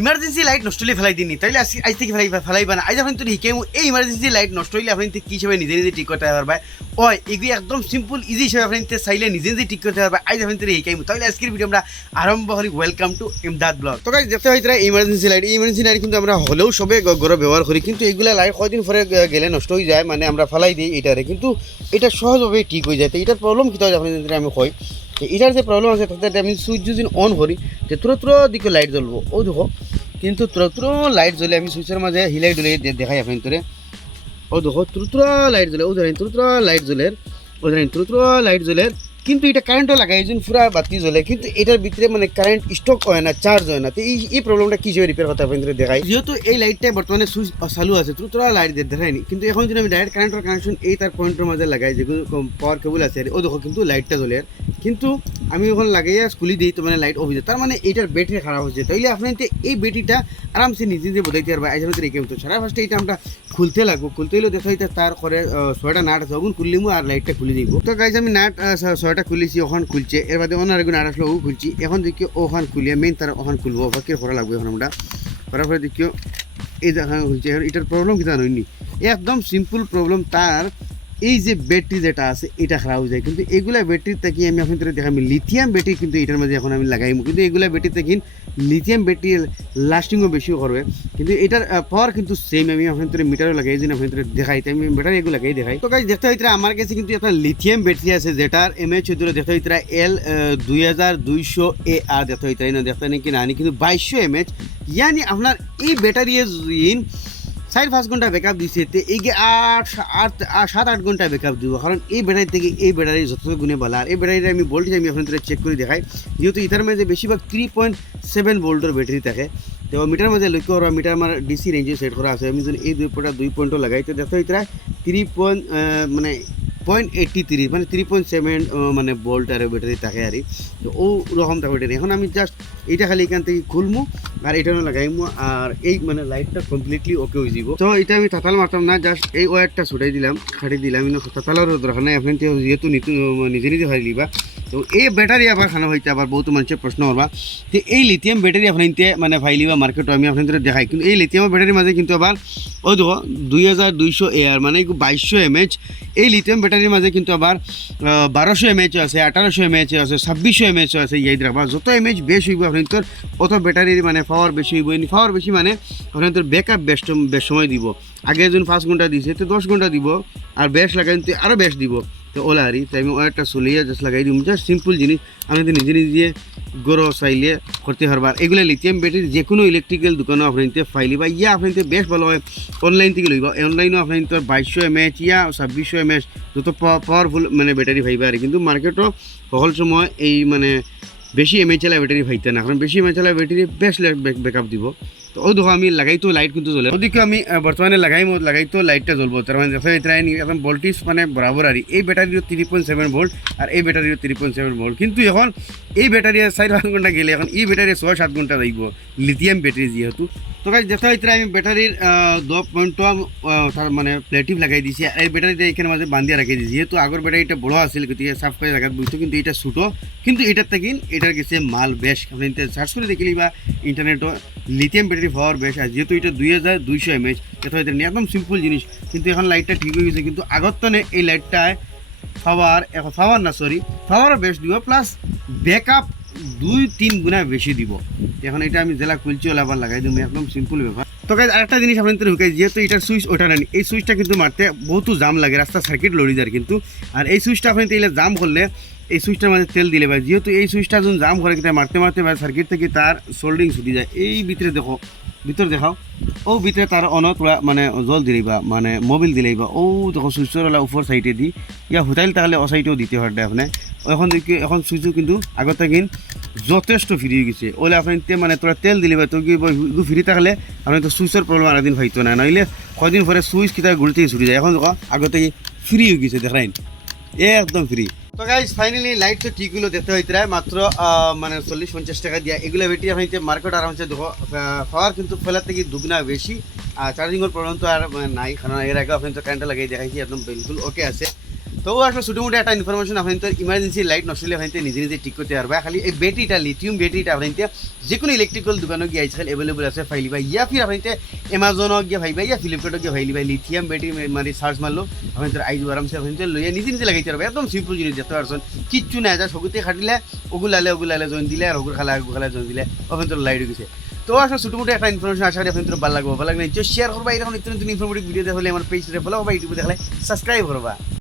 Emergency light নষ্ট হলে ফেলাই দিনি তাইলে আজ থেকে ফেলাইবা না। আজ আপনি তো শিখে এই ইমার্জেন্সি লাইট নষ্ট হলে আপনি কি হিসাবে নিজে নিজে ঠিক করতে পারবা। ওই এগুলি একদম সিম্পল ইজি হিসাবে আপনি চাইলে নিজে নিজে ঠিক করতে পারবা। আজ আপনি শিখাইমু তাহলে আজকের ভিডিও আমরা আরম্ভ করি। Welcome to Imdad blog. তো গাইস দেখতে হইতরা ইমার্জেন্সি লাইট কিন্তু আমরা হলেও সবে ঘরে ব্যবহার করি, কিন্তু এগুলা লাইট কয়দিন পরে গেলে নষ্ট হয়ে যায়, মানে আমরা ফেলাই দিই এটারে, কিন্তু এটা সহজভাবে ঠিক হয়ে যায়। তো এটার প্রবলেম কী হয় আপনি আমি কই এটার যে প্রবলেম আছে তাতে আমি সুইচ যদি অন করি যে তুরো দিকে লাইট জ্বলবো। ও দেখো কিন্তু তুরো লাইট জ্বলে আমি সুইচের মাঝে হিলাই দিলে দেখাই আপনি তোরে। ও দেখো তুরো লাইট জ্বলে, ও ধরেন তুরো লাইট জ্বলের, ও ধরেন তুরো লাইট জ্বলের, কিন্তু এটা কারেন্টও লাগাই যখন পুরা বাতি জ্বলে, কিন্তু এটার ভিতরে মানে কারেন্ট স্টক হয় না, চার্জ হয় না। তো এই প্রবলেমটা কী হিসেবে রিপেয়ার করতে আপনাদের দেখাই। যেহেতু এই লাইটটা বর্তমানে সুইচ চালু আছে তুরো লাইট দেখায়নি, কিন্তু এখন যদি আমি ডাইরেক্ট কারেন্টের কানেকশন এই তার পয়েন্টের মাঝে লাগাই যেগুলো পাওয়ার কেবল আছে, ও দেখো কিন্তু লাইটটা জ্বলে, কিন্তু আমি ওখান লাগাইয়া খুলি দিই তো মানে লাইট অফ হয়ে যায়, তার মানে এটার ব্যাটারি খারাপ হচ্ছে। তাইলে আপনি এই ব্যাটারিটা আরামসে নিজে নিজে বোঝাইতে পারবা। এই জন্য রেখে তো সারা ফার্স্টে এটা আমরা খুলতে লাগবো, খুলতে হইলে দেখা হইতে তার করে 6টা নাট আছে, ওগুন খুললিমু আর লাইটটা খুলে দিব। তো গাইজ আমি নাট 6টা খুলেছি, ওখান খুলছে, এর বাদে অন্য নাট আসলে ও খুলছি। এখন দেখিও ওখান খুলিয়ে মেইন তার ওখান খুলবো, বাকি করা লাগবে। এখন আমরা করার পরে দেখিও এই দেখা খুলছে। এটার প্রবলেম কি জানি একদম সিম্পল প্রবলেম, তার এই যে ব্যাটারি যেটা আছে এটা খারাপ হয়ে যায়। কিন্তু এগুলা ব্যাটারি থেকে আমি আপনাদের দেখামি লিথিয়াম ব্যাটারি, কিন্তু এটার মাঝে এখন আমি লাগাইমু, কিন্তু এগুলা ব্যাটারি থেকে লিথিয়াম ব্যাটারি লাস্টিংও বেশিও করবে, কিন্তু এটার পাওয়ার কিন্তু সেম। আমি আপনাদের মিটারও লাগাই যে আপনাদের দেখাই, আমি ব্যাটারি এগুলো লাগাই দেখাই। তো গাইজ দেখতে হইতরা আমার কাছে কিন্তু একটা লিথিয়াম ব্যাটারি আছে, যেটার এমএএইচ হইতরা দেখতে হইতরা L2200 AR দেখতে হইতরা না দেখতে নাকি না কিন্তু 2200 এমএএইচ। ইয়ানি আপনার এই ব্যাটারি 4-5 ঘন্টা ব্যাকআপ দিচ্ছে, তো এই 7-8 ঘন্টা ব্যাকআপ দিব, কারণ এই ব্যাটারি থেকে এই ব্যাটারি যথেষ্ট গুণে ভালো। আর এই ব্যাটারিটা আমি ভোল্টেজ আমি আপনাদের চেক করে দেখাই, যেহেতু এটার মাঝে বেশিরভাগ 3.7 ভোল্টের ব্যাটারি থাকে। তো মিটার মাঝে লক্ষ্য করা, মিটার আমার ডিসি রেঞ্জে সেট করা আছে। আমি যদি এই 2 পয়েন্টও লাগাই তো দেখো এটা 0.83 মানে 3.7 মানে ভোল্ট আর ব্যাটারি থাকে আর। তো ও রকমটা ব্যাটারি। এখন আমি জাস্ট এইটা খালি এখান থেকে খুলবো আর এটাও লাগাইমু, আর এই মানে লাইটটা কমপ্লিটলি ওকে হয়ে যাব। তো এটা আমি তাতাল মারতাম না, জাস্ট এই ওয়্যারটা ছুটাই দিলাম, খাটি দিলাম, তাতালের দরকার নাই। আপনি যেহেতু নিজে নিজে ভাই লিবা। তো এই ব্যাটারি আবার খানা হইতে আবার বহুত মানুষের প্রশ্ন করবা যে এই লিথিয়াম ব্যাটারি আপনি মানে ভাই লিবা মার্কেটে, আমি আপনাদের দেখাই। কিন্তু এই লিথিয়াম ব্যাটারির মাঝে কিন্তু আবার ওই দেখো 2200 AR মানে 2200 এমএএইচ। এই লিথিয়াম ব্যাটারির মাঝে কিন্তু আবার 1200 এমএএইচ আছে, 1800 এমএএইচ আছে, 2600 এমএএইচ আছে। ইয়াদ রাখবা যত এমএএইচ বেশ হইব আপনাদের অত ব্যাটারির মানে পাওয়ার বেশি হইব। পাওয়ার বেশি মানে আপনাদের ব্যাকআপ বেশ সময় দিব। আগে যখন 5 ঘন্টা দিছে তো 10 ঘন্টা দিব, আর বেশ লাগাই তো আরও বেশ দিব। তো ওলা আরি তাই আমি ওয়ারটা চলিয়ে জাস্ট লাগাই দিই, জাস্ট সিম্পল জিনিস আপনাদের নিজে নিজে গরো চাইলে করতে পারবা। এগুলো লিথিয়াম ব্যাটারি যে কোনো ইলেকট্রিক্যাল দোকানও আপনাদের ফাইলি বা ইয়া আপনাদের বেশ ভালো হয়। অনলাইন থেকে লইবা, অনলাইনও আপনাদের 2200 এমএএইচ ইয়া 2600 এমএএইচ যত পাওয়ারফুল মানে ব্যাটারি পাইবা আর। কিন্তু মার্কেটও সকল সময় এই মানে বেশি এমএএইচ এলা ব্যাটারি পাইতে না, কারণ বেশি এমএএইচ এলা ব্যাটারি বেশ ব্যাকআপ দিব। তো ও দেখো আমি লাগাই তো লাইট কিন্তু জ্বলে, ওদিকে আমি বর্তমানে লাগাই তো লাইটটা জ্বলবো। তার মানে দেখা যায় এখন ভোল্টেজ মানে বরাবর আর। এই ব্যাটারিও 3.7 ভোল্ট আর এই ব্যাটারিও 3.7 ভোল্ট, কিন্তু এখন এই ব্যাটারি 4-5 ঘন্টা গেলে এখন এই ব্যাটারি 6-7 ঘন্টা যাইব লিথিয়াম ব্যাটারি যেহেতু। তো গাইজ দেখা যায় আমি ব্যাটারির 2 পয়েন্ট মানে প্লেটিভ লাগাই দিয়েছি, আর এই ব্যাটারিটা এখানে মাঝে বান্ধিয়া রাখি দিয়েছি। যেহেতু আগের ব্যাটারিটা বড় আসছিল গতিকে সাফ করে জায়গা বুঝতো, কিন্তু এটা ছোটো, কিন্তু এটার থেকে এটার কাছে মাল বেশ। আপনি সার্চ করে দেখলি বা ইন্টারনেটও লিথিয়াম ব্যাটারি পাওয়ার বেশ। আর যেহেতু এটা 2200 এমএএইচ এটা হয়তো একদম সিম্পল জিনিস, কিন্তু এখন লাইটটা ঠিক হয়ে গেছে। কিন্তু আগত এই লাইটটায় পাওয়ারও বেশ দিব, প্লাস ব্যাকআপ 2-3 গুণা বেশি দিব। এখন এটা আমি জেলা খুলছি ওলা আবার লাগাই দিব, একদম সিম্পল ব্যাপার। তো গাইজ আরেকটা জিনিস আপনাদের হুকাই, যেহেতু এটার সুইচ ওঠা নেই, এই সুইচটা কিন্তু মারতে বহুতো জাম লাগে, রাস্তা সার্কিট লড়ি যায় কিন্তু। আর এই সুইচটা আপনি তাইলে জাম করলে এই সুইচটার মাঝে তেল দিলে ভাই, যেহেতু এই সুইচটা যখন জাম করে কিন্তু মারতে ভাই সার্কিট থেকে তার সোল্ডিং ছুটি যায়। এই ভিতরে দেখো, ভিতরে দেখাও, ও ভিতরে তার অনতরা মানে জল দিলেই বা মানে মোবিল দিলেই বা ও দেখো সুইচরওয়ালা উপর সাইডে দি ইয়া হোটাইল তাহলে ও সাইডেও দিতে পারবে আপনি। এখন দেখি এখন সুইচও কিন্তু আগতে কিন্তু যথেষ্ট ফ্রি হয়ে গেছে। ওলে আপনি মানে তোরা তেল দিলে বা তো কি ফ্রি থাকলে আপনি তো সুইচের প্রবলেম আরেকদিন পাইতো না, নইলে কয়দিন পরে সুইচ কিতা ঘুরে থেকে ছুটি যায়। এখন দেখো আগতে ফ্রি হয়ে গেছে, দেখাইন একদম ফ্রি। তো গাইজ ফাইনালি লাইট তো ঠিক হলো, দেখতে হইতে মাত্র মানে 40-50 টাকা দিয়া। এগুলো বেটি আপনি মার্কেট আরামসে দেখো পাওয়ার কিন্তু ফেলার থেকে দুগুণা বেশি। আর চার্জিংয়ের প্রবলেম তো আর নাই, কারণ এর আগে আপনি তো কারেন্টটা লাগিয়ে দেখাইছি, একদম বিলকুল ওকে আছে। তো আসলে ছোটোমোটো একটা ইনফরমেশন আপনি তো ইমার্জেন্সি লাইট নষ্ট হলে আপনি নিজে নিজে ঠিক করতে পারবে খালি এই ব্যাটারিটা লিথিয়াম ব্যাটারিটা আপনি যে কোনো ইলেকট্রিক্যাল দোকানে গিয়ে আজকাল অ্যাভেলেবল আছে ফাইলিবা ইয়া ফির আপনি এমাজনক গিয়ে ভাইবা ইয়া ফ্লিপকার্টত গিয়ে ভাইলিবা লিথিয়াম ব্যাটারি মারি সার্চ মারলো আপনি তোর আইজ আরামসে আপনি লইয়া নিজে নিজে লাগাইতে পারবে একদম সিম্পল জিনিস দেখতে পারছেন কিচ্ছু নাই যা সগুতে খাটিলে ওগুলালে জয়েন দিলে আর ওগুলা জয়েন দিলে আপনি তোর লাইট গেছে। তো আসলে ছোটোমোটো একটা ইনফরমেশন আশা করি আপনাদের ভালো লাগবে নিশ্চয় শেয়ার করবা এরকম নিত্য নতুন ইনফরমেটিভ ভিডিও দেখলে আমার পেজটা ফলো করবা ইউটিউবে দেখলে সাবস্ক্রাইব করবা।